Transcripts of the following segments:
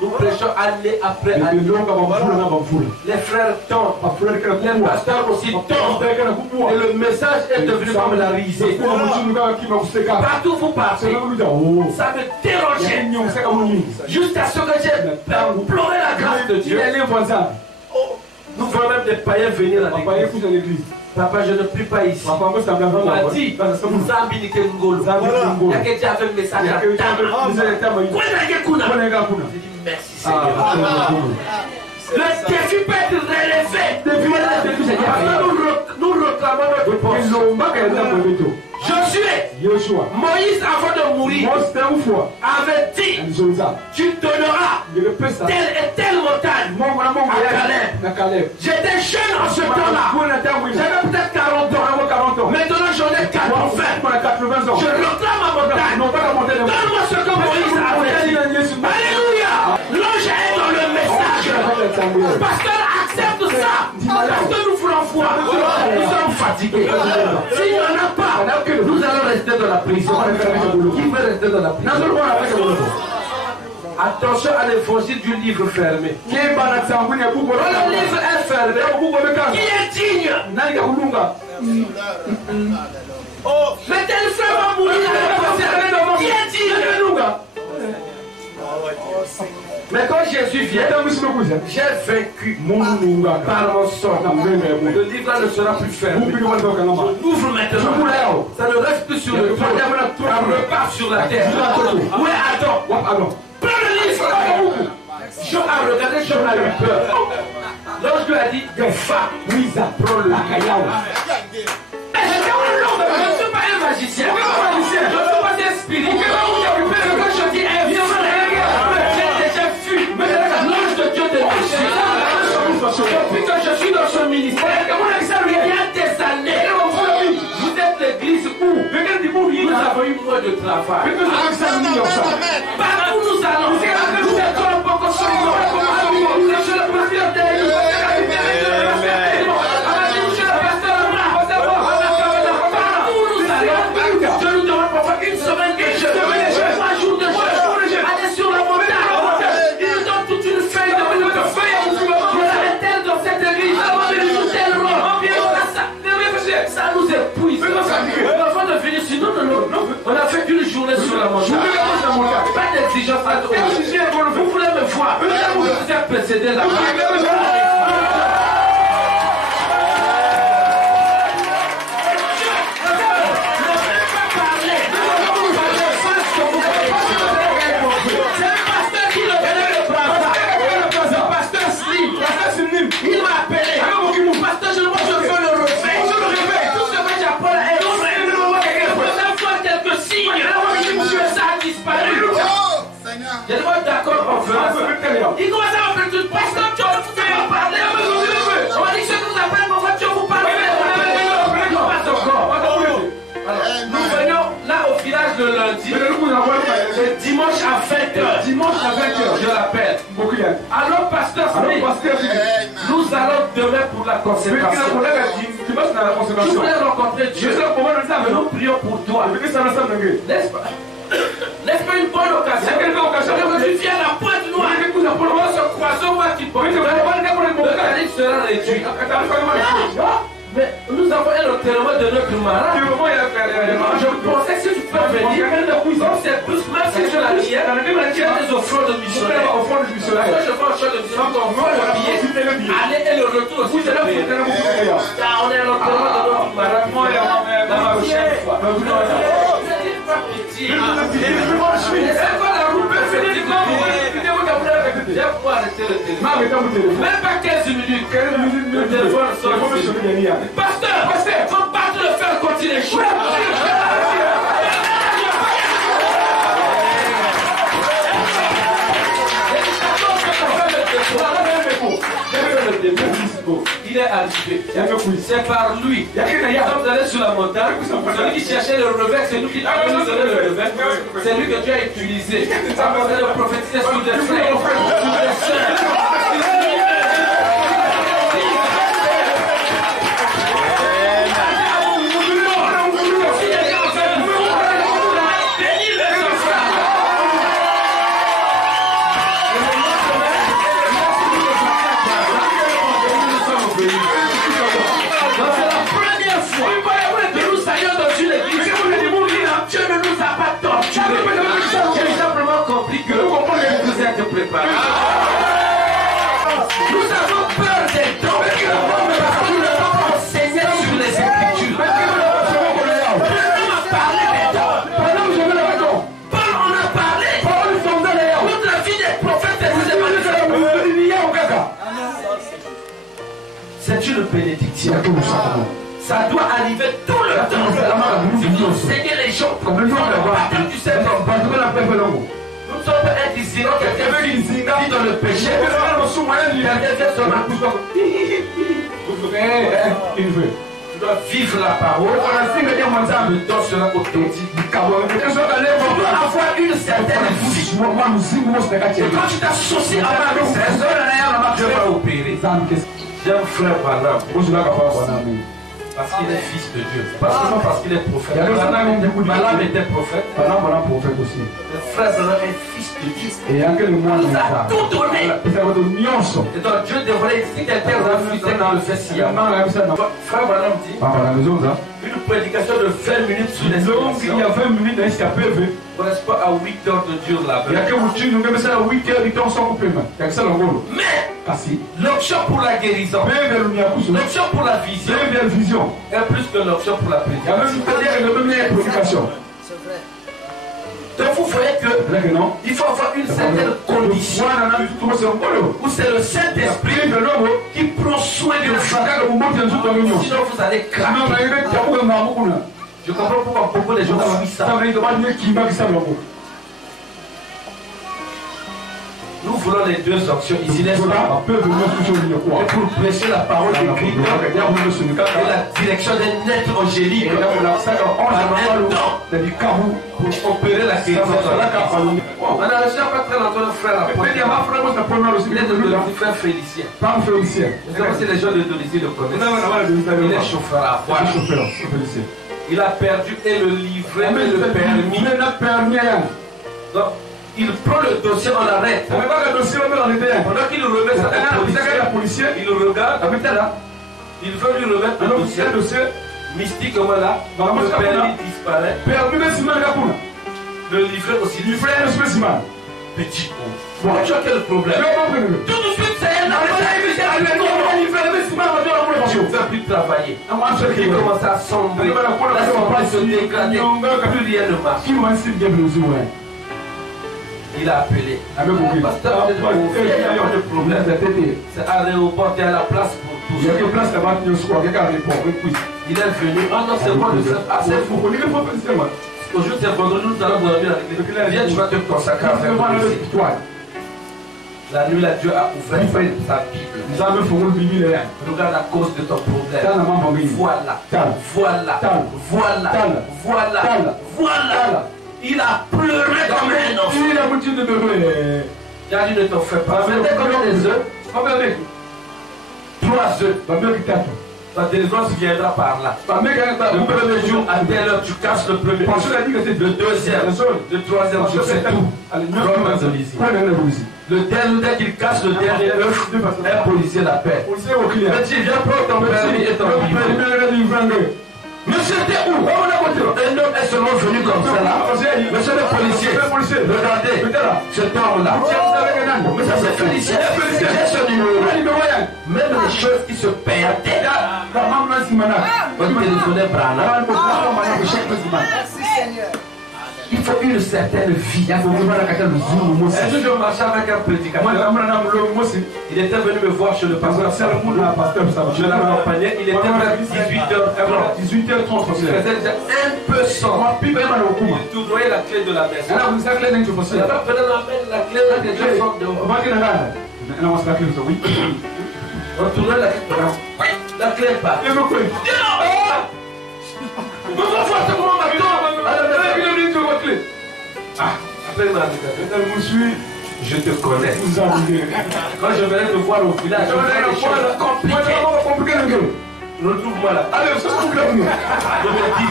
Nous prêchons année après année. Les frères tombent, les pasteurs aussi tombent. Et le message est devenu comme la risée. Partout vous partez, ça me dérangeait. Jusqu'à ce que j'ai imploré la grâce de Dieu. Nous voyons même des païens venir à l'église. Papa, je ne prie pas ici. On m'a dit, nous avons dit que nous avons il y a quelqu'un qui a fait le message à j'ai dit merci Seigneur. Le défi peut être relevé. Nous réclamons notre poste. Josué, Moïse avant de mourir avait dit, tu donneras telle et telle montagne à Caleb. J'étais jeune en ce temps-là. J'avais peut-être 40 ans. Maintenant j'en ai 80 ans. Je réclame ma montagne. Donne-moi ce que Moïse avait dit. Alléluia. L'ange est dans le message. Pasteur, accepte ça. Parce que nous voulons voir. Nous sommes fatigués. S'il n'y en a pas, nous allons rester dans la prison. Qui veut rester dans la prison? Attention à l'évangile du livre fermé. Le livre est fermé. Qui est digne? Mais tel frère va mourir. Qui est digne? Mais quand Jésus vient, j'ai vaincu par mon sang. Le livre ne sera plus fermé. Ouvre maintenant. Ça ne reste plus sur le toit. Ça repart sur la terre. Oui, attends. Prends le livre. Jean a regardé, Jean a eu peur. L'ange lui a dit, va, prends-le. Mais je ne suis pas un magicien. Je ne suis pas un spirit. Je dis, l'ange de Dieu de depuis que je suis dans ce ministère, il y a des années, vous êtes l'église où nous avons eu moins de travail. Partout nous allons, nous étions beaucoup sur le propriétaire. Je nous demande parfois une semaine de jeûne, 3 jours de jeûne, aller sur la montagne. Ils nous donnent toute une feuille de feuille. Vous avez tel dans cette église, tel rôle. Ça nous épuise. Avant de venir sur nous, on a fait une journée sur la montagne. Pas d'exigence à toi. Vous voulez me voir. Vous êtes précédé là-bas. Je l'appelle. Alors, pasteur Smith, nous allons demain pour la consécration. Tu voulais rencontrer Dieu. Nous prions pour toi. N'est-ce pas? N'est-ce pas une bonne occasion? Tu viens à la pointe noire. On se croise, on voit qu'il porte. Le calife sera réduit. Mais nous avons un enterrement de notre malade. Je pensais que si tu peux venir, c'est plus, même si je la tiens, tu as des offrandes de missionnaires. Quand je fais un champ de missionnaire, on voit le billet, aller et le retour aussi. Car on est à l'enterrement de notre malade. La prochaine fois. Pas pitié. C'est quoi la route? J'ai pouvoir arrêter le téléphone. Même pas 15 minutes. Le téléphone sort. Pasteur, faut pas te le faire continuer. Il est arrivé. C'est par lui. Nous sommes allés sur la montagne. Celui qui cherchait le revers, c'est nous qui avons donné le revers. C'est lui que tu as utilisé. Avant de prophétiser sur des frères, sur des sœurs. Nous avons peur des dons parce que nous n'avons pas enseigné sur les Écritures. Paul a parlé des dons. Paul en a parlé. Toute la vie des prophètes et des évangélistes. C'est une bénédiction. Ça doit arriver tout le temps. Si vous enseignez les gens, du nous sommes un dissident, quelqu'un qui vit dans le péché. Tu dois vivre la parole. Le temps sera authentique. Tu dois avoir une certaine vie. Quand tu t'associes à ma vie, Dieu va opérer. J'ai un frère Branham. Parce qu'il est fils de Dieu. Parce qu'il est prophète. Branham était prophète. Le frère Branham est fils de Dieu. Il a tout donné. Et donc Dieu devrait, si quelqu'un refusait dans le festival, frère Branham dit une prédication de 20 minutes sur les hommes. Il y a 20 minutes, n'est-ce pas, à 8 heures de Dieu là-bas. Mais l'option pour la guérison, l'option pour la vision est plus que l'option pour la prédication. Donc vous voyez que il faut avoir une certaine condition où c'est le Saint-Esprit qui prend soin de vous. Sinon vous allez craquer. Je comprends pourquoi beaucoup de gens fuient ça. Nous voulons les deux options ici, n'est-ce pas? Et pour prêcher la parole de Christ et la direction des nets angéliques en même temps pour opérer la guérison. On a reçu pas très longtemps un frère il est de frère Félicien. Je sais pas si les gens de Dolisie le connaissent. Il est chauffeur à voile. Il a perdu et le livret et le permis. Donc, il prend le dossier, on l'arrête. Pendant qu'il remet ça au policier, il le regarde. Il veut lui remettre le dossier. Mystiquement là, le permis disparaît. Le livret aussi. Petit coup. Tu as quel problème? Tout de suite, c'est un arrêt. Je ne veux plus travailler. Il commence à sombrer. La sombre se dégrader. Plus rien ne marche. Il a appelé. Pasteur, il n'y a pas de problème. C'est à l'aéroport, tu es à la place pour tous. Il est venu. Ah non, c'est bon. Ah, c'est fou. Aujourd'hui, c'est vendredi, nous allons dormir avec les. Viens, tu vas te consacrer avec moi. La nuit, là, Dieu a ouvert sa Bible. Regarde à cause de ton problème. Voilà. Il a pleuré comme un enfant. Il a dit ne t'en fais pas. C'était combien des œufs? 3 œufs. La délivrance viendra par là. Le premier jour, à telle heure, tu casses le premier. Le deuxième, le troisième jour, c'est tout. Le dernier, dès qu'il casse le dernier œuf, un policier l'appelle. Mais tu viens prendre ton permis et ton livre. Monsieur, t'es où? Un homme est seulement venu comme ça là. Monsieur le policier, regardez, cet homme-là. Mais ça c'est Félicien. J'ai ce numéro. Même les choses qui se perdaient. On téléphonait Brana. Il faut une certaine vie. Est-ce que je marchais avec un prédicateur? Il était venu me voir chez le pasteur. Je l'accompagnais. Il était vers 18h30. Il faisait déjà un peu sombre. Il tournoyait la clé de la maison. Il prenait la clé là, les gens sont dehors. On tournait la clé. La clé est partie. Je te connais. Quand je venais te voir au village, je venais des choses compliquées. Retrouve-moi là. Allez, je me dis,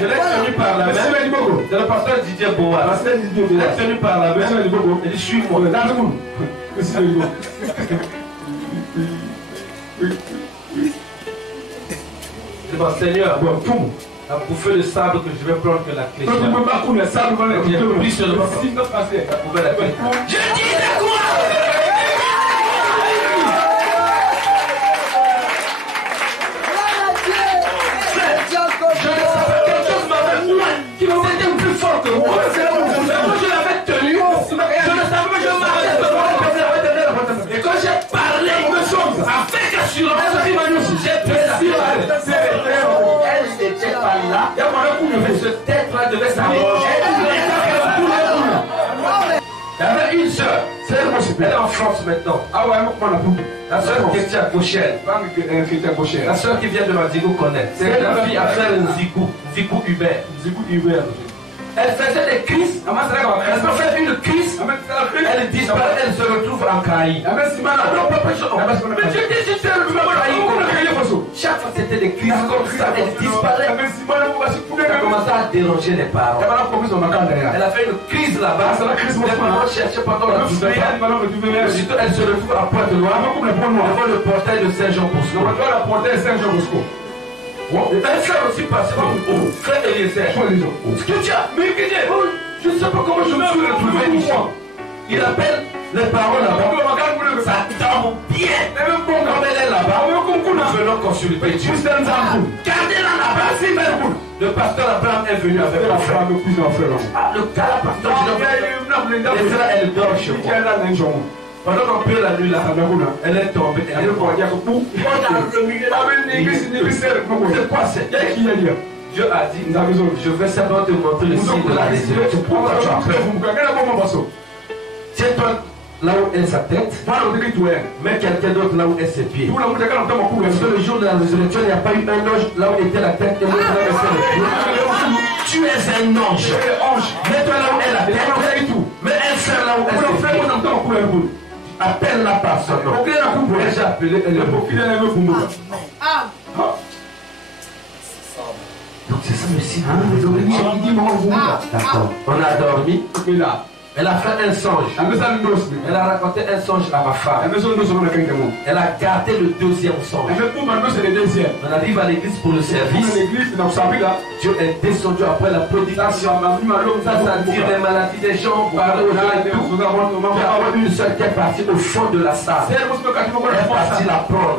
je l'ai tenu par la main. C'est le pasteur Didier Boas. Je l'ai tenu par la main. Il dit, suis-moi. C'est mon Seigneur. A bouffé le sable que je vais prendre que la clé. Je dis de quoi? C'était plus fort que moi. Je l'avais tenu. Je ne savais pas que je marchais. Et quand j'ai parlé, avec assurance, j'ai pris la elle n'était pas là. Mais ce tête-là devait s'arrêter. Il y avait une soeur. Elle est en France maintenant. La soeur qui était à Gauchelle. La soeur qui vient de Mandigo connaît. C'est la fille à faire un Zigou Hubert. Elle faisait des crises. Elle fait une crise. Elle disparaît. Elle se retrouve en Caï. Mais je dis, chaque fois c'était des crises comme ça. Elle disparaît. Elle a commencé à déranger les parents. Elle a fait une crise là-bas. Les parents cherchaient pendant la douleur. Elle se retrouve à Pointe-Noire devant le portail de Saint-Jean-Bosco. Un frère aussi passé par frère Eliezer. Mais je ne sais pas comment je me suis retrouvé ici. Il appelle les parents là-bas. Ça tombe bien. Comme elle est là-bas, nous venons consulter Dieu. Gardez-la là-bas. Le pasteur Abraham est venu avec mon frère. Le gars, pasteur, les frères, elle dort chez moi. Pendant qu'on prie la nuit là, elle est tombée. Elle est tombée. C'est quoi c'est? Dieu a dit, je vais simplement te montrer le signe de la résurrection. Pourquoi tu as peur? Tiens-toi là où est sa tête, mais quelqu'un d'autre là où est ses pieds. Parce que le jour de la résurrection, il n'y a pas eu un ange là où était la tête et l'autre là où était les pieds. Tu es un ange. Mets-toi là où est la tête, mais elle sert là où est ses pieds. Appelle-la par son nom. J'ai appelé elle. Donc c'est ça le signe. D'accord. On a dormi. Elle a fait un songe. Elle a raconté un songe à ma femme. Elle a gardé le deuxième songe. On arrive à l'église pour le service. Dieu est descendu après la prédication. Ça, c'est-à-dire les maladies des gens, parler aux gens et tout. Il y a une seule qui est partie au fond de la salle. Elle est partie la prendre.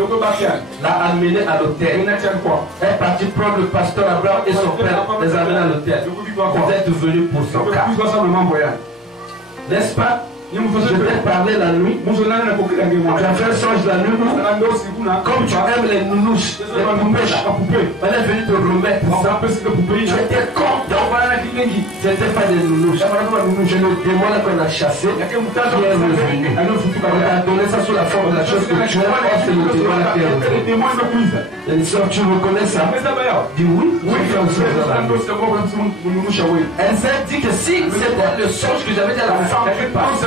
L'a amenée à l'hôtel. Elle est partie prendre le pasteur Abraham et son père, les amener à l'hôtel. Vous êtes venus pour son cas. N'est-ce pas? Je t'ai parlé la nuit. Tu as fait un songe la nuit. Comme tu aimes les nounouches, les poupées, elle est venue te remettre ça. Tu étais content. C'était pas des nounous. C'est le démon là qu'on a chassé qui est revenu. On a donné ça sous la forme de la chose que tu as. C'est le démon là qui est revenu. Et si tu reconnais ça, dis oui. Elle s'est dit que si c'était le songe que j'avais dit à la femme qui passe,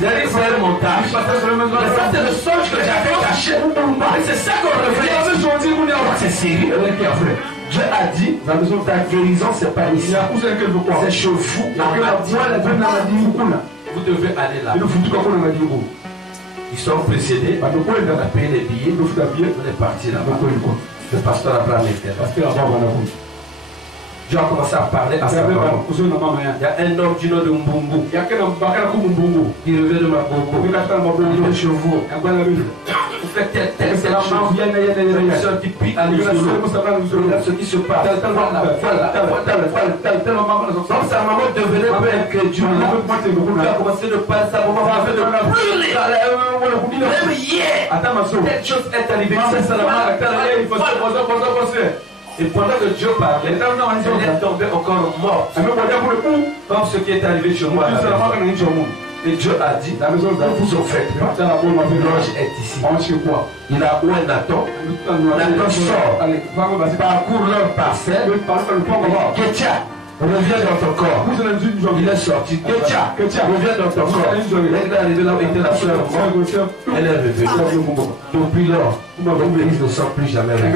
j'allais faire un montage. Mais ça c'est le songe que j'avais caché. C'est ça qu'on revient. C'est sérieux. Dieu a dit, ta guérison, c'est pas ici. C'est chez vous. Vous devez aller là. Ils sont précédés. On a payé les billets. On est parti là-bas. Le pasteur Abraham était là. Dieu a commencé à parler à sa maman. Il y a un homme du nom de Mbungu. Il revient de ma bobo. Il est chez vous. Vous faites tel qui prie à ce qui se passe. Donc sa maman devenait un peu incrédule. Elle a commencé de parler, sa maman a fait de pleurer. Même hier, telle chose est arrivée. Et pendant que Dieu parlait, elle est tombée encore morte. Comme ce qui est arrivé chez moi. Et Dieu a dit, la maison vous ont fait. L'ange est ici. Il a où un Nathan. Nathan sort. Parcourt leur parcelle. Ketia, reviens dans ton corps. Il est sorti. Ketia, reviens dans ton corps. Elle est arrivée là où était la soeur. Elle est revenue. Depuis lors, l'église ne sort plus jamais. Elle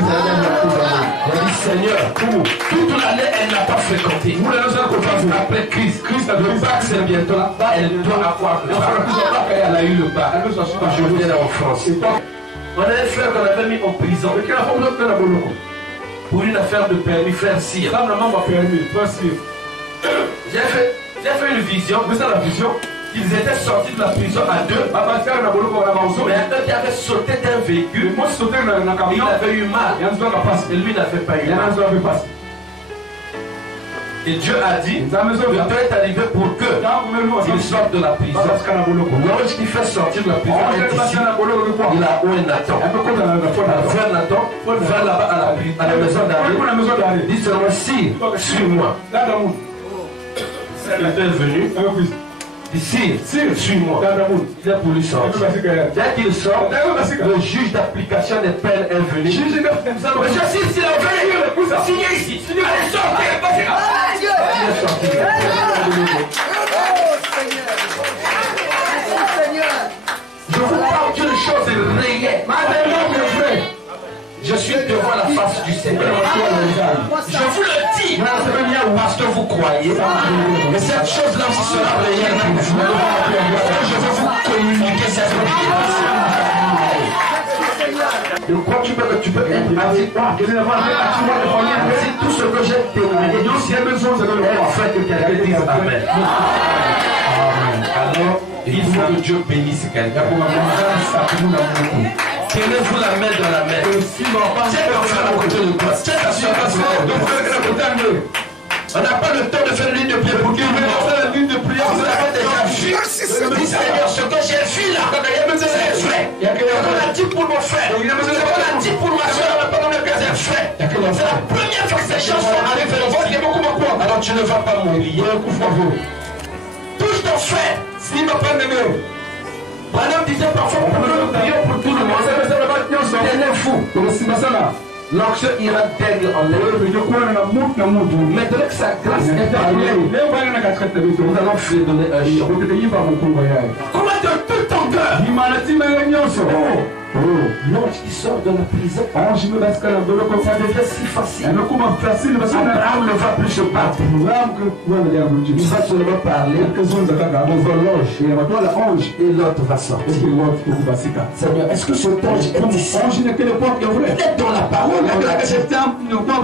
dit Seigneur, toute l'année elle n'a pas fréquenté. Après Christ, le bac c'est bientôt là. Elle doit avoir le bac. Elle a eu le bac. Je viens là en France. On a un frère qu'on avait mis en prison pour une affaire de permis faire cire. J'ai fait une vision. Vous savez la vision? Ils étaient sortis de la prison à deux. Mais un qui avait sauté d'un véhicule. Il avait eu mal. Et lui n'avait pas eu mal. Et Dieu a dit, le temps est arrivé pour que il sorte de la prison. L'ange qui fait sortir de la prison est ici. Il a où un Nathan. Frère Nathan, va là-bas à la maison d'arrêt. Dis seulement si, suis-moi. Il est venu. Ici, suis-moi. Il est pour lui sortir. Dès qu'il sort, le juge d'application des peines est venu. Monsieur, si la veille, signez ici. Allez, sortez. Il est sorti. Je vous parle d'une chose réelle. Je suis devant la face du Seigneur. Je vous le dis, parce que vous croyez. Mais cette chose-là aussi sera réelle pour vous. Je vais vous communiquer cette chose. Je crois que tu peux être avec moi. Si tout ce que j'ai témoigné, est fait que quelqu'un dise Amen. Alors, il faut que Dieu bénisse quelqu'un. Tenez-vous la main dans la main. Tiens personne à côté de toi. Tiens personne. On n'a pas le temps de faire une ligne de prière pour Dieu. Une ligne de prière, vous l'avez déjà vu. Dis Seigneur, ce que j'ai vu là, c'est vrai. On a dit pour mon frère. On a dit pour ma soeur. C'est vrai. C'est la première fois que ces choses sont arrivées. Alors tu ne vas pas mourir. Touche ton frère. S'il ne va pas m'aimer. Madame disait parfois pour nous prions pour tout le monde. C'est fou. L'onction ira d'aigle en l'air. Maintenant que sa grâce est arrivée, nous allons faire donner un chant. Comment de tout ton cœur. L'ange qui sort de la prison, ça devient si facile. Abraham ne va plus se battre. Il va seulement parler devant l'ange et l'autre va sortir. Seigneur, est-ce que ce ange est ici? Il est dans la parole.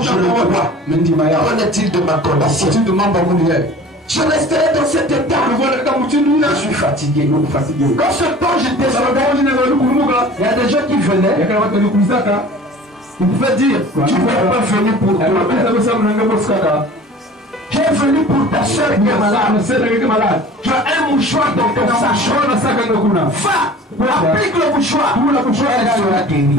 Je ne vois pas. Qu'en est-il de ma condition? Je resterai dans cet état. Je suis fatigué. Quand ce ange descendait, il y a des gens qui venaient. Ils pouvaient dire, tu ne peux pas venir pour toi. Tu es venu pour ta soeur qui est malade. Tu as un mouchoir dans ton sac. Va, applique le mouchoir. Elle sera guérie.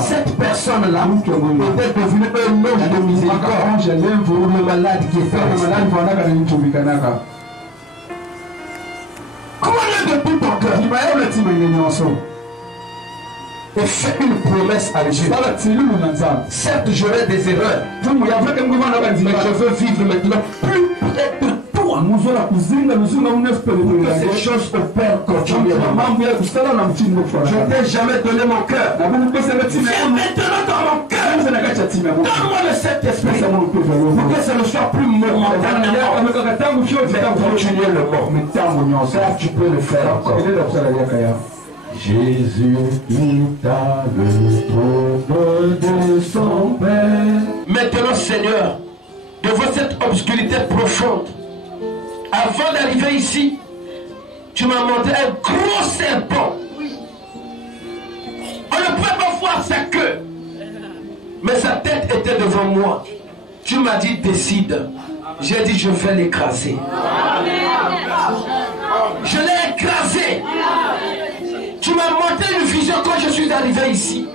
Cette personne-là était devenue un ange de miséricorde. malade qui est fait. Crois-le de tout ton cœur. Et fais une promesse à Dieu. Certes, j'aurai des erreurs. Mais je veux vivre maintenant plus près de toi. Pour que ces choses opèrent continuellement. Je ne t'ai jamais donné mon cœur. Viens maintenant dans mon cœur. Donne-moi le Saint-Esprit. Pour que ça ne soit plus momentanément. Mais continuer le mort. Ça, tu peux le faire encore. Jésus, il t'a le trône de son Père. Maintenant, Seigneur, devant cette obscurité profonde, avant d'arriver ici, tu m'as montré un gros serpent. On ne pouvait pas voir sa queue, mais sa tête était devant moi. Tu m'as dit décide. J'ai dit je vais l'écraser. Je l'ai écrasé. Tu m'as montré une vision quand je suis arrivé ici.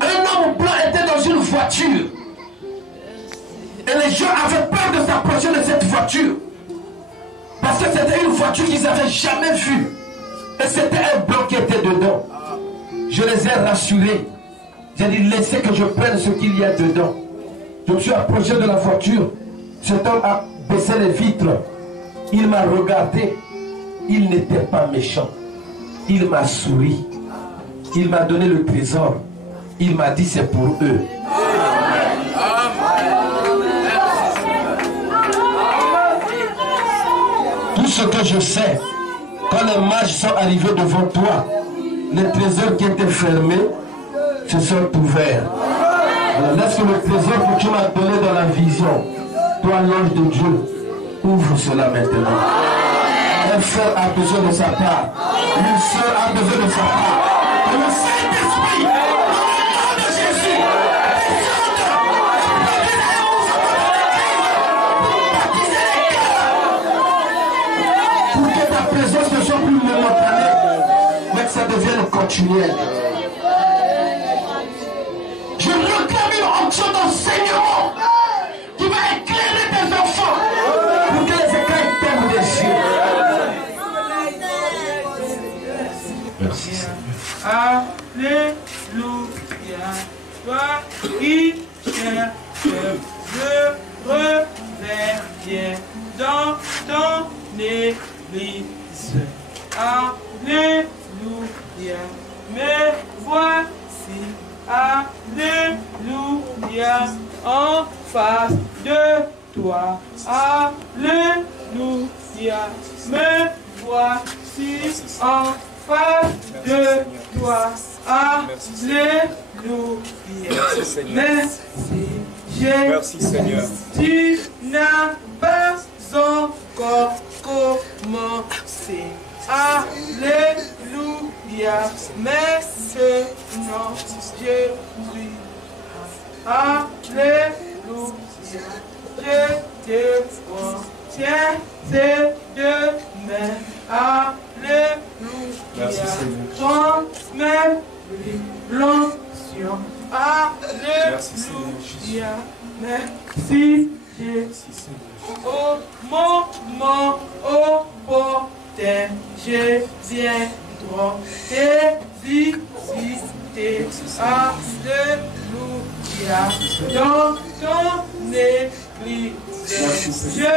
Un homme blanc était dans une voiture. Et les gens avaient peur de s'approcher de cette voiture. Parce que c'était une voiture qu'ils n'avaient jamais vue. Et c'était un blanc qui était dedans. Je les ai rassurés. J'ai dit laissez que je prenne ce qu'il y a dedans. Je me suis approché de la voiture. Cet homme a baissé les vitres. Il m'a regardé. Il n'était pas méchant. Il m'a souri. Il m'a donné le trésor. Il m'a dit c'est pour eux. Tout ce que je sais, quand les mages sont arrivés devant toi, les trésors qui étaient fermés se sont ouverts. Alors laisse le trésor que tu m'as donné dans la vision, toi l'ange de Dieu, ouvre cela maintenant. Un frère a besoin de sa part. Une soeur a besoin de sa part. Et le Saint-Esprit, dans le nom de Jésus, descende pour que ta présence ne soit plus momentanée, mais que ça devienne continuel. Je réclame une onction d'enseignement qui va éclairer tes enfants pour que les écailles tombent des cieux. Merci Seigneur. Alléluia. Toi qui cherches, je reviens dans ton église. Alléluia. Mais voici, alléluia, en face de toi. Alléluia. Mais voici, en face de toi. Alléluia. Merci Seigneur. Tu n'as pas encore commencé. Alléluia. Maintenant je prie. Alléluia. Je te prends. Tiens ces deux mains. Alléluia. Transmets l'onction. Alléluia. Merci Jésus. Au moment opportun, je viendrai te visiter. Alléluia. Dans ton église, je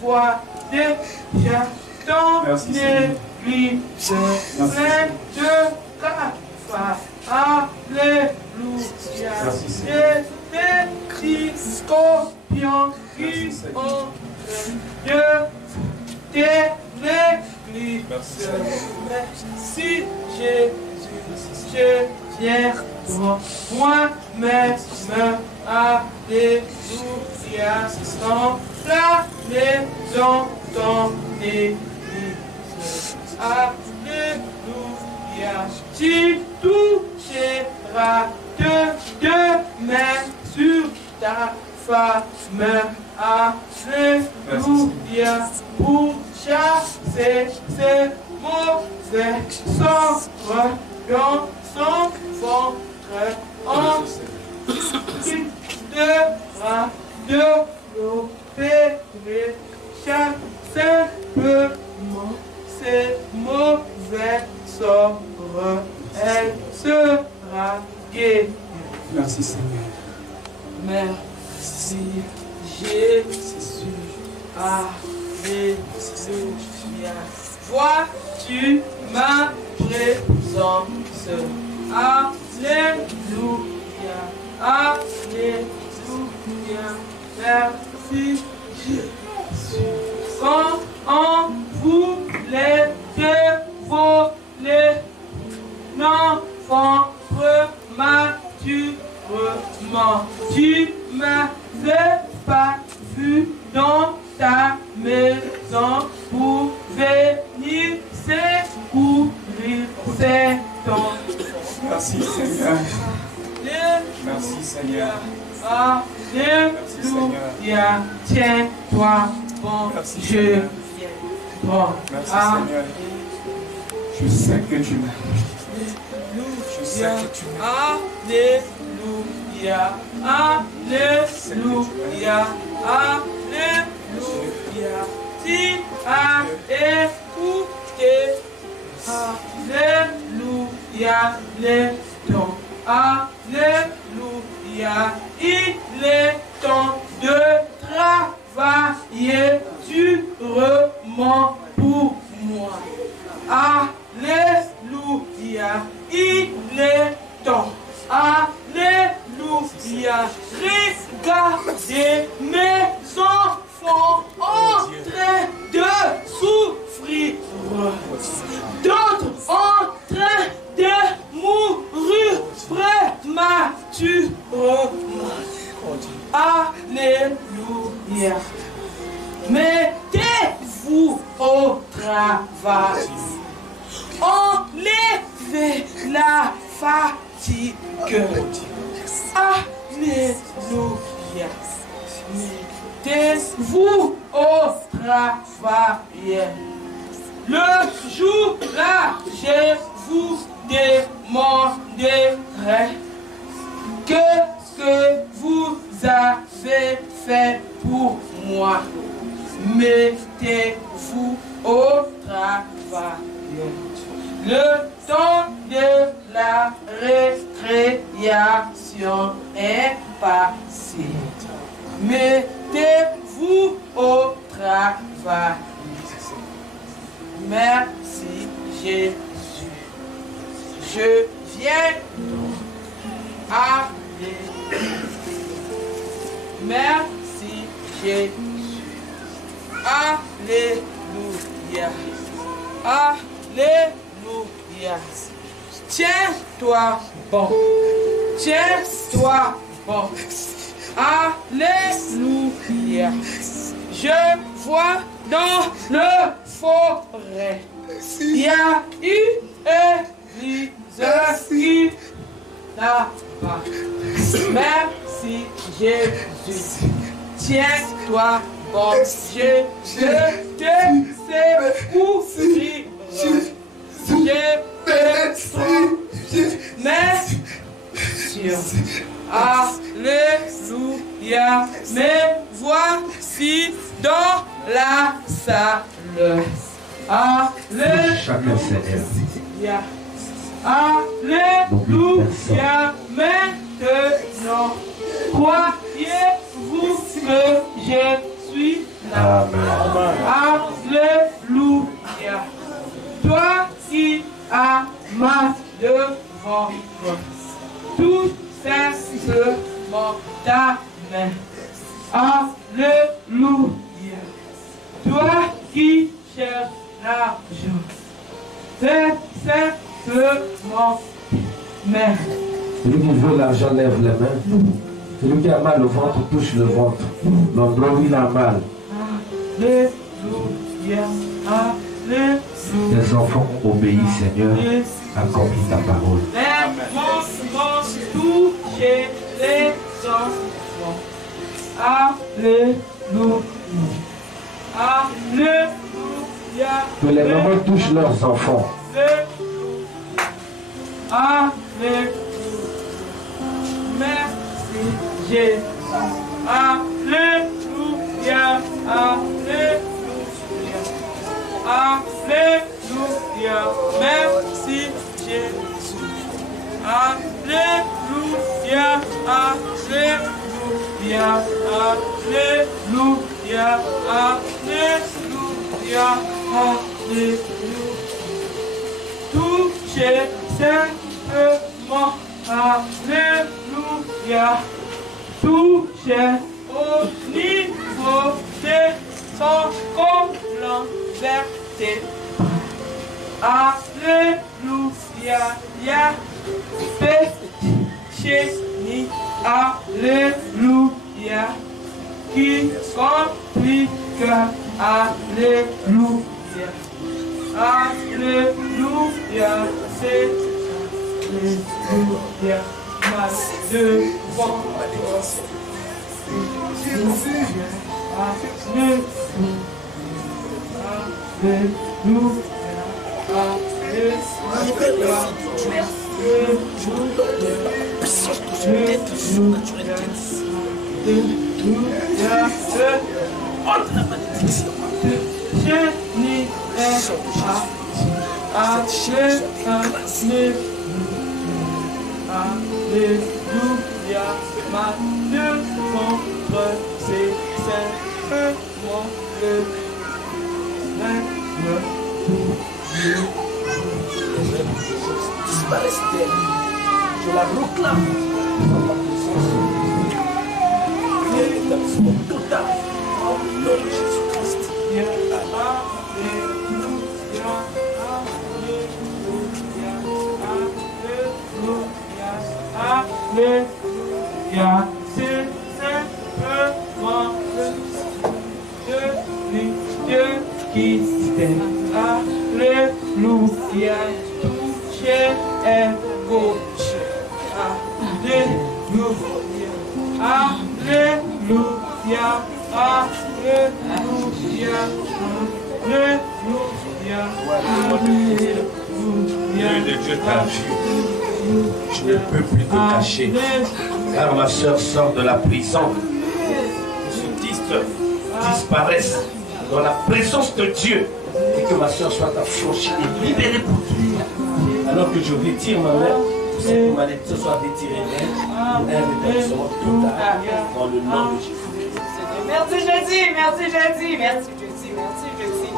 vois déjà ton église pleine de cafards. Alléluia. Et des petits scorpions qui ont de tes l'église. Merci Jésus. Je viens pour moi-même. Alléluia. Dans la maison, ton église. Alléluia. Tu toucheras deux mains sur ta femme. Alléluia. Pour chasser ces mauvais sorts dans son ventre. On devra de l'opérer chaque simplement ces mauvais sorts. Elle sera guérie. Merci Seigneur. Merci Jésus. Alléluia. Vois-tu ma présence. Alléluia. Alléluia. Merci Jésus. Quand on voulait te voler, l'enfant prématurément, tu m'avais pas vu dans ta maison pour venir secourir cet enfant. Merci Seigneur. Merci Seigneur. Alléluia. Tiens-toi bon. Merci, Je Seigneur. viens. Bon. Merci Seigneur. Je sais que tu m'aimes. Je sais que tu m'aimes. Alléluia. Alléluia. Alléluia. Tu as écouté. Alléluia. Les dons. Alléluia. Il est temps de travailler durement pour moi. Alléluia. Il est temps. Alléluia. Regardez mes enfants en train de souffrir. D'autres en train de mourir prématurément. Alléluia. Mettez-vous au travail. Enlevez la fatigue. Alléluia. Mettez-vous au travail. Le jour-là, je vous demanderai que vous avez fait pour moi. Mettez-vous au travail. Le temps de la récréation est passé. Mettez-vous au travail. Merci Jésus. Je viens donc. Alléluia. Merci Jésus. Alléluia. Alléluia. Tiens-toi bon. Tiens-toi bon. Alléluia. Je vois dans le forêt. Il y a eu Église qui là-bas. Merci Jésus. Tiens-toi bon. Je te secourir. Je peux mais sur Alléluia. Mais voici dans la salle. Alléluia. Alléluia. Maintenant, croyez-vous que je suis là? Alléluia. Toi qui as ma devant tout simplement ta main. Alléluia. Toi qui cherches l'argent, fais simplement main. Celui qui veut l'argent lève les mains. Celui qui a mal au ventre touche le ventre. L'endroit où il a mal. Alléluia. Alléluia. Les enfants obéissent, Seigneur. Accomplis ta parole. Les enfants touchent les enfants. Alléluia. Alléluia. Que les mamans touchent leurs enfants. Alléluia. Merci Jésus. Alléluia, Alléluia, Alléluia, merci Jésus. Alléluia, Alléluia, Alléluia, Alléluia, Alléluia. Touchez simplement, Alléluia. Touchez au niveau de son colonne vertébrale. Alléluia, ya péché ni alléluia qui complique. Alléluia, alléluia, c'est alléluia, ma devant. Alléluia, ma Dieu contre ses simplement le règne de Dieu. Disparaisse d'elle. Je la proclame dans la puissance de l'établissement total au nom de Jésus-Christ. Alléluia, Alléluia, c'est simplement Dieu qui t'aime. Alléluia, touché et gauche. Alléluia, Alléluia, Alléluia, Alléluia, Dieu de Dieu t'a vu. Je ne peux plus te cacher. Car ma soeur sort de la prison. Que ce titre disparaisse dans la présence de Dieu. Et que ma soeur soit affranchie et libérée pour toujours. Alors que je retire ma main, pour que ma malédiction soit retirée d'elle. Un rétablissement total dans le nom de Jésus. Merci Jésus, merci Jésus, merci Jésus, merci Jésus.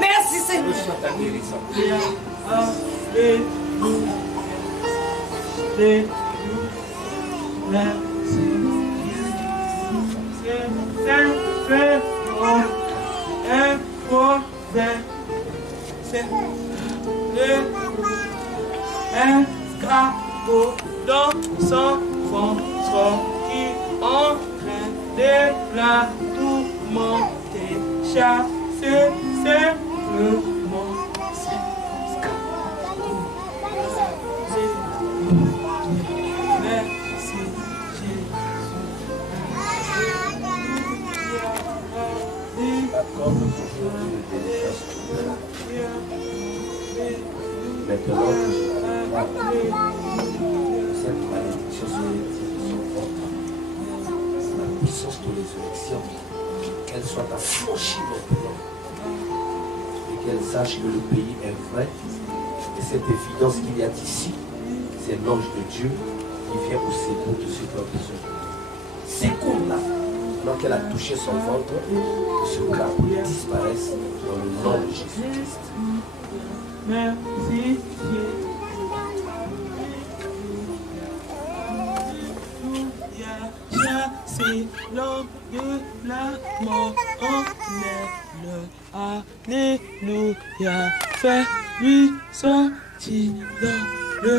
Merci Seigneur. Reçois ta guérison. Dans son ventre qui en train de la tourmenter, chasser simplement. Merci Maintenant que je vois cette malédiction sur son ventre, la puissance de résurrection, qu'elle soit affranchie maintenant et qu'elle sache que le pays est vrai. Et cette évidence qu'il y a d'ici, c'est l'ange de Dieu qui vient au secours de ceux qui ont besoin. Secours-là, alors qu'elle a touché son ventre, que ce câble disparaisse dans le nom de Jésus-Christ. Merci c'est l'homme de la mort en elle. Alléluia, fais-lui sortir dans le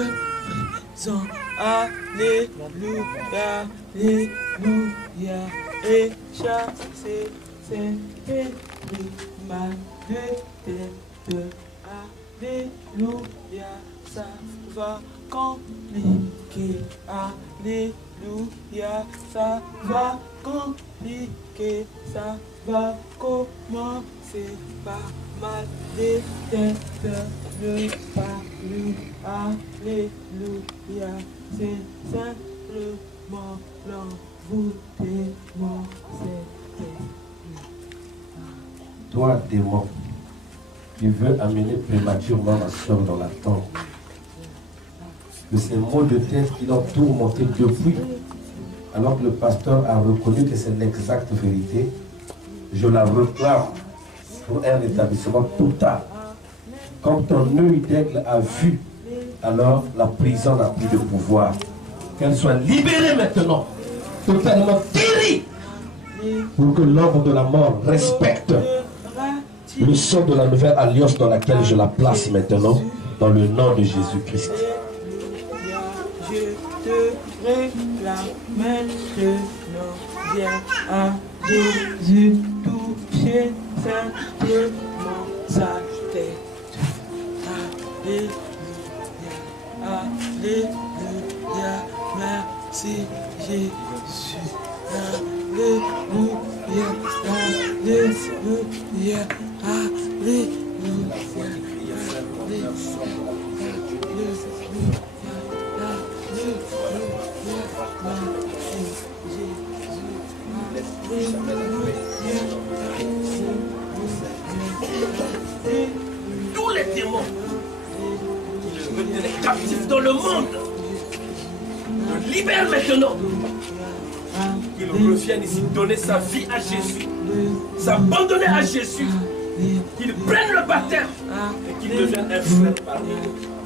présent. Alléluia, Alléluia, et chasser ses esprits mal de tête. Alléluia, ça va compliquer. Alléluia, ça va compliquer. Ça va commencer par mal de tête. Ne pas lui. Alléluia, c'est simplement l'enfant. Toi, démon, qui veux amener prématurément ma soeur dans la tombe, que ces maux de tête qui l'ont tourmenté depuis, alors que le pasteur a reconnu que c'est l'exacte vérité, je la réclame pour un rétablissement total. Comme ton œil d'aigle a vu, alors la prison n'a plus de pouvoir. Qu'elle soit libérée maintenant, totalement guérie, pour que l'ombre de la mort respecte le sang de la nouvelle alliance dans laquelle je la place maintenant, dans le nom de Jésus-Christ. Je te réclame maintenant, viens à Jésus, toucher simplement sa tête. Alléluia, alléluia, merci Jésus. Alléluia, alléluia, Tous les démons qui le retenaient captif dans le monde le libèrent maintenant. Qu'il revienne ici donner sa vie à Jésus, s'abandonner à Jésus, qu'il prenne le baptême et qu'il devienne un frère parmi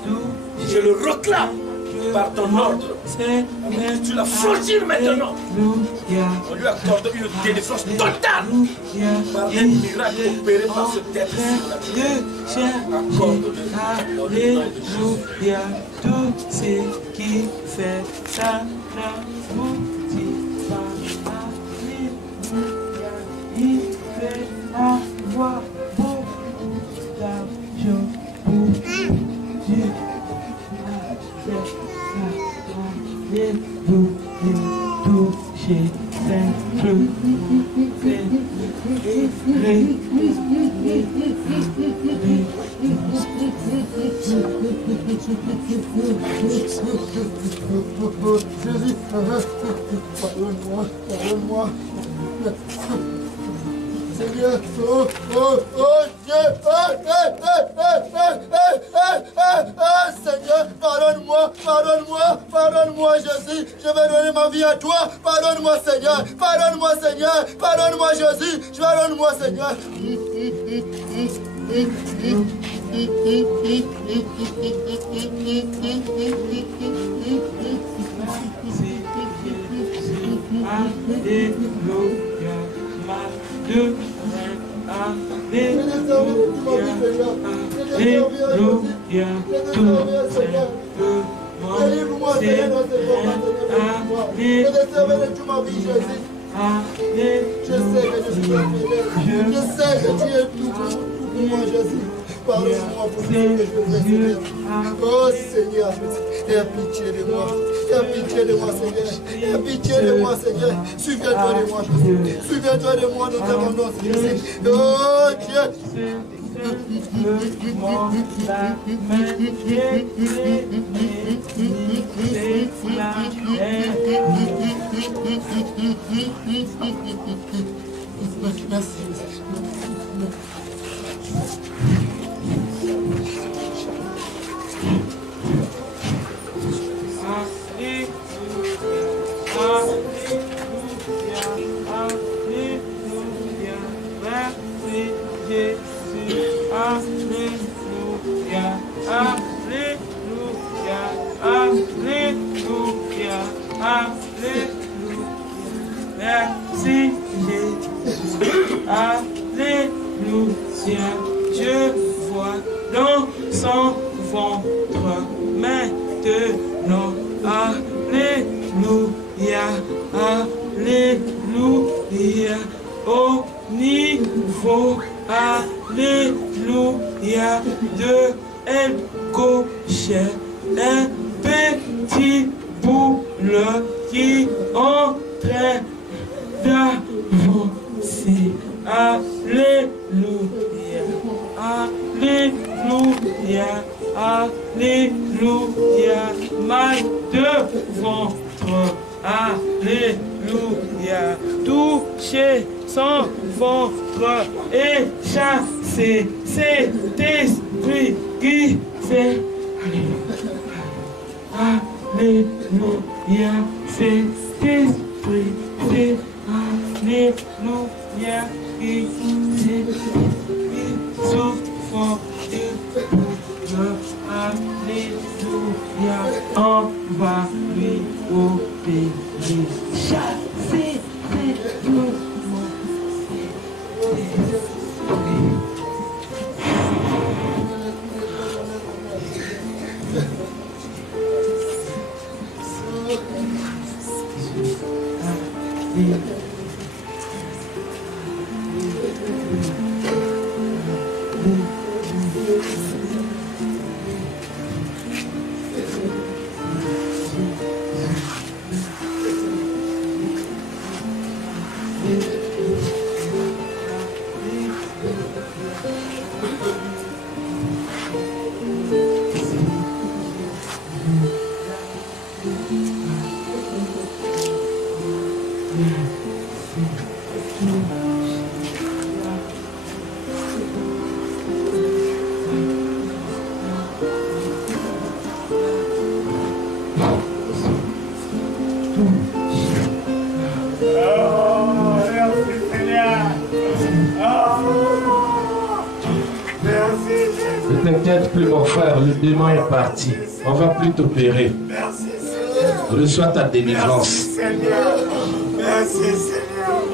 nous. Je le réclame par ton ordre. Tu l'as franchi maintenant. On lui accorde une délivrance totale par un miracle opéré par ce terre. Accorde-le. Alléluia, tout ce qui fait ça n'aboutit pas. Alléluia, il fait avoir beaucoup d'argent pour Dieu. Alléluia, toucher simplement, pardonne-moi. Seigneur, Dieu, Seigneur, pardonne-moi, Jésus, je vais donner ma vie à toi, pardonne-moi, Seigneur, pardonne-moi, Jésus, pardonne-moi, Seigneur. Alléluia, ma Dieu, alléluia, tout simplement, Délivre-moi, Seigneur, je sais que je suis fidèle. Je sais que tu es tout pour moi, Jésus. Pardonne-moi pour ce que je fais, Seigneur. Oh Seigneur, aie pitié de moi. Aie pitié de moi, Seigneur. Aie pitié de moi, Seigneur. Souviens-toi de moi, Jésus. Souviens-toi de moi, nous t'abandonnons, Jésus. Oh Dieu. Merci. Merci Jésus, alléluia, je vois dans son ventre maintenant, alléluia, alléluia, au niveau, alléluia, de elle gauche, un petit boule qui entraîne d'avancer. Alléluia, alléluia, alléluia, mal de ventre, alléluia, toucher son ventre et chasser cet esprit qui fait Alléluia, cet esprit fait Alléluia, qui souffre Alléluia, on va lui obéir. Chasser cet mouvement. Ne t'inquiète plus mon frère, le démon est parti. On va plus t'opérer. Reçois ta délivrance. Merci Seigneur.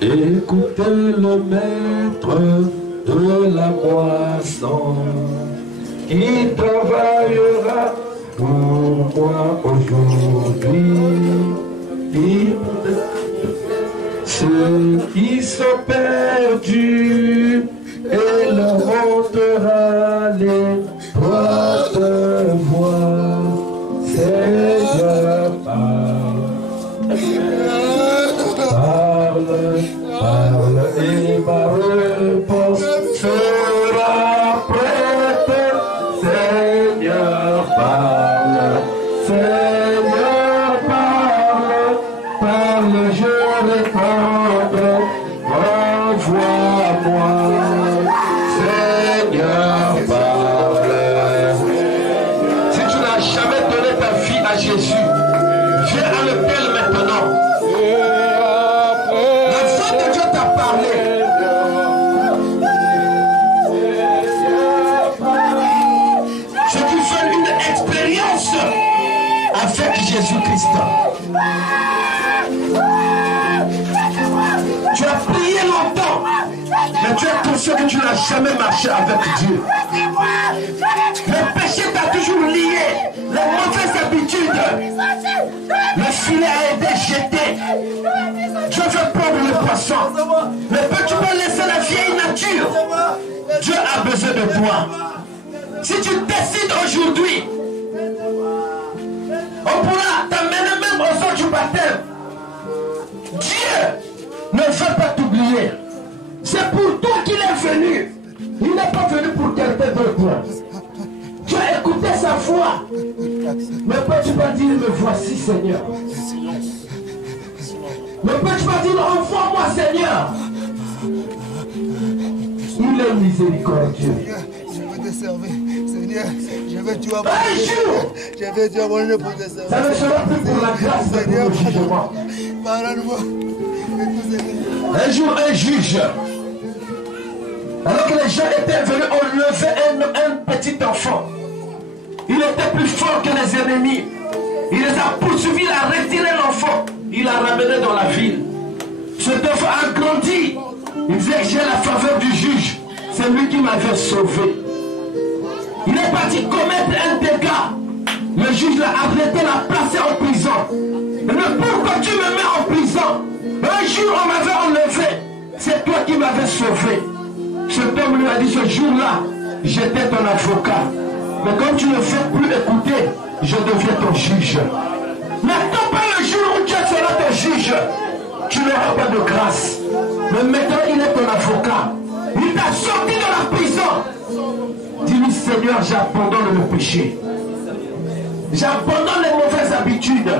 Écoutez le maître de la moisson qui travaillera pour moi aujourd'hui. Ceux qui sont perdus et leur montera les droites voies. Seigneur, parle et ma réponse sera prête. Seigneur, parle, Seigneur, parle, je répondrai. Envoie-moi, Seigneur, parle. Si tu n'as jamais donné ta vie à Jésus, viens à l'appel maintenant. Avec Jésus-Christ. Tu as prié longtemps, mais tu es conscient que tu n'as jamais marché avec Dieu. Le péché t'a toujours lié, les mauvaises habitudes. Le filet a été jeté. Tu veux prendre le poisson, mais peux-tu pas laisser la vieille nature? Dieu a besoin de toi. Si tu décides aujourd'hui, on pourra t'amener même au sang du baptême. Dieu ne veut pas t'oublier. C'est pour toi qu'il est venu. Il n'est pas venu pour quelqu'un d'autre. Tu as écouté sa voix. Mais peux-tu pas dire, me voici Seigneur? Mais peux-tu pas dire, envoie-moi Seigneur? Il est miséricordieux. Je vais te servir, Seigneur. Je vais tuer un jour, je vais tuer mon nom pour te servir. Ça ne sera plus pour la grâce de Dieu, le jugement. Pardonne-moi. Un jour, un juge, alors que les gens étaient venus, on levait un petit enfant. Il était plus fort que les ennemis. Il les a poursuivis, il a retiré l'enfant. Il l'a ramené dans la ville. Cet enfant a grandi. Il disait, j'ai la faveur du juge. C'est lui qui m'avait sauvé. Il est parti commettre un dégât. Le juge l'a arrêté, l'a placé en prison. Mais pourquoi tu me mets en prison? Un jour on m'avait enlevé. C'est toi qui m'avais sauvé. Cet homme lui a dit, ce jour-là, j'étais ton avocat. Mais comme tu ne fais plus écouter, je deviens ton juge. N'attends pas le jour où Dieu sera ton juge. Tu n'auras pas de grâce. Mais maintenant, il est ton avocat. Il t'a sorti de la prison. Dis-lui, Seigneur, j'abandonne le péché. J'abandonne les mauvaises habitudes.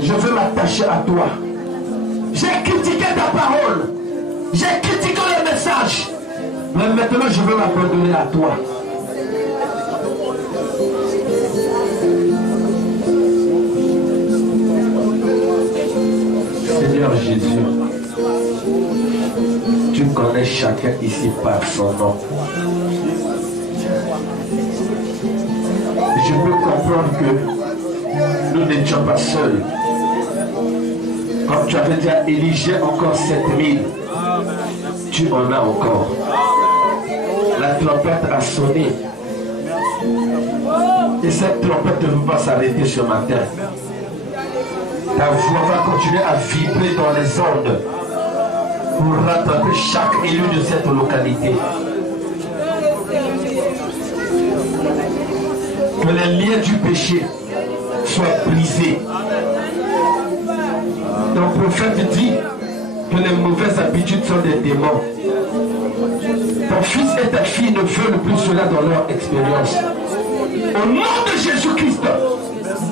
Je veux m'attacher à toi. J'ai critiqué ta parole. J'ai critiqué le message. Mais maintenant, je veux m'abandonner à toi. Seigneur Jésus, tu connais chacun ici par son nom. Je peux comprendre que nous n'étions pas seuls. Comme tu avais dit à Élie, j'ai encore 7000. Tu en as encore. La trompette a sonné. Et cette trompette ne va pas s'arrêter ce matin. Ta voix va continuer à vibrer dans les ondes pour rattraper chaque élu de cette localité. Que les liens du péché soient brisés. Ton prophète dit que les mauvaises habitudes sont des démons. Ton fils et ta fille ne veulent plus cela dans leur expérience. Au nom de Jésus-Christ,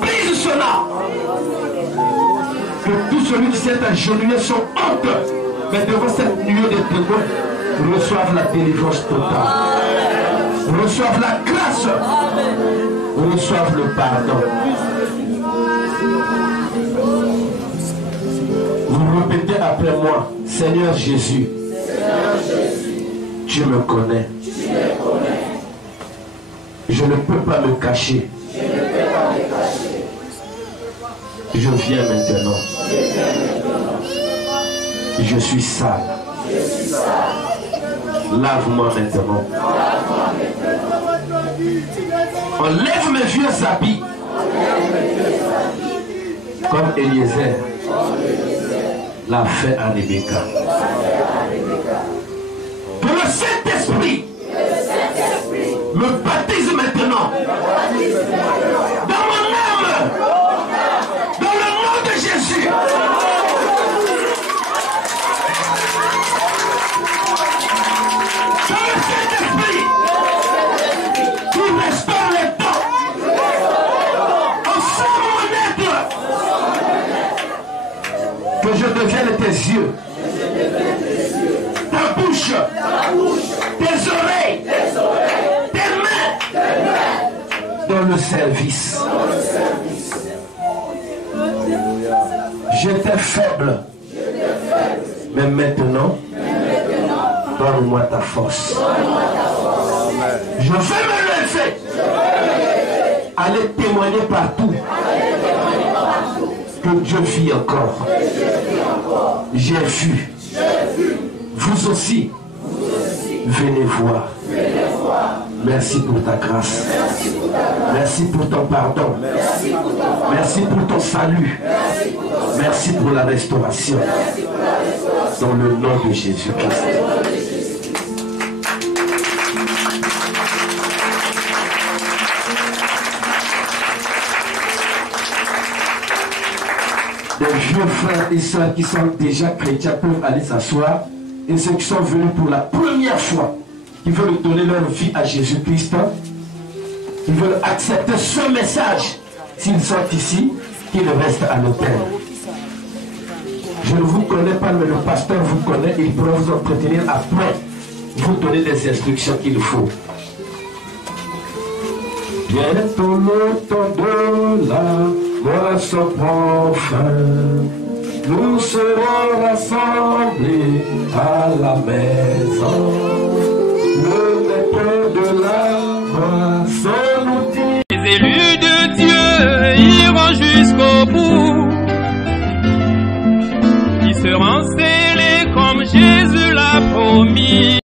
brise cela. Que tout celui qui s'est agenouillé sans honte, mais devant cette nuée de témoins, reçoive la délivrance totale. Reçoive la grâce. Reçoive le pardon. Vous répétez après moi, Seigneur Jésus, tu me connais. Je ne peux pas me cacher. Je viens maintenant. Je suis sale. Lave-moi maintenant. Enlève mes vieux habits. Comme Eliezer l'a fait à Rebecca. Que le Saint-Esprit me baptise maintenant. Dans mon âme. Dans le nom de Jésus. Que le Saint-Esprit qui restaure les temps. Ensemble mon être. Que je devienne tes yeux. Ta bouche. Tes oreilles. Tes mains. Dans le service. J'étais faible. Mais maintenant, donne-moi ta force. Je vais me lever. Aller témoigner partout que Dieu vit encore. J'ai vu. Vous aussi. Venez voir. Merci pour ta grâce. Merci pour ton pardon. Merci pour ton salut. Merci pour la restauration. Dans le nom de Jésus-Christ. Des vieux frères et sœurs qui sont déjà chrétiens peuvent aller s'asseoir. Et ceux qui sont venus pour la première fois, qui veulent donner leur vie à Jésus-Christ, ils veulent accepter ce message. S'ils sont ici, qu'ils restent à l'hôtel. Je ne vous connais pas, mais le pasteur vous connaît. Il pourra vous entretenir après, vous donner des instructions qu'il faut. Bientôt le temps de la moisson prend fin. Nous serons rassemblés à la maison. Le maître de la moisson nous dit. Les élus de Dieu iront jusqu'au bout.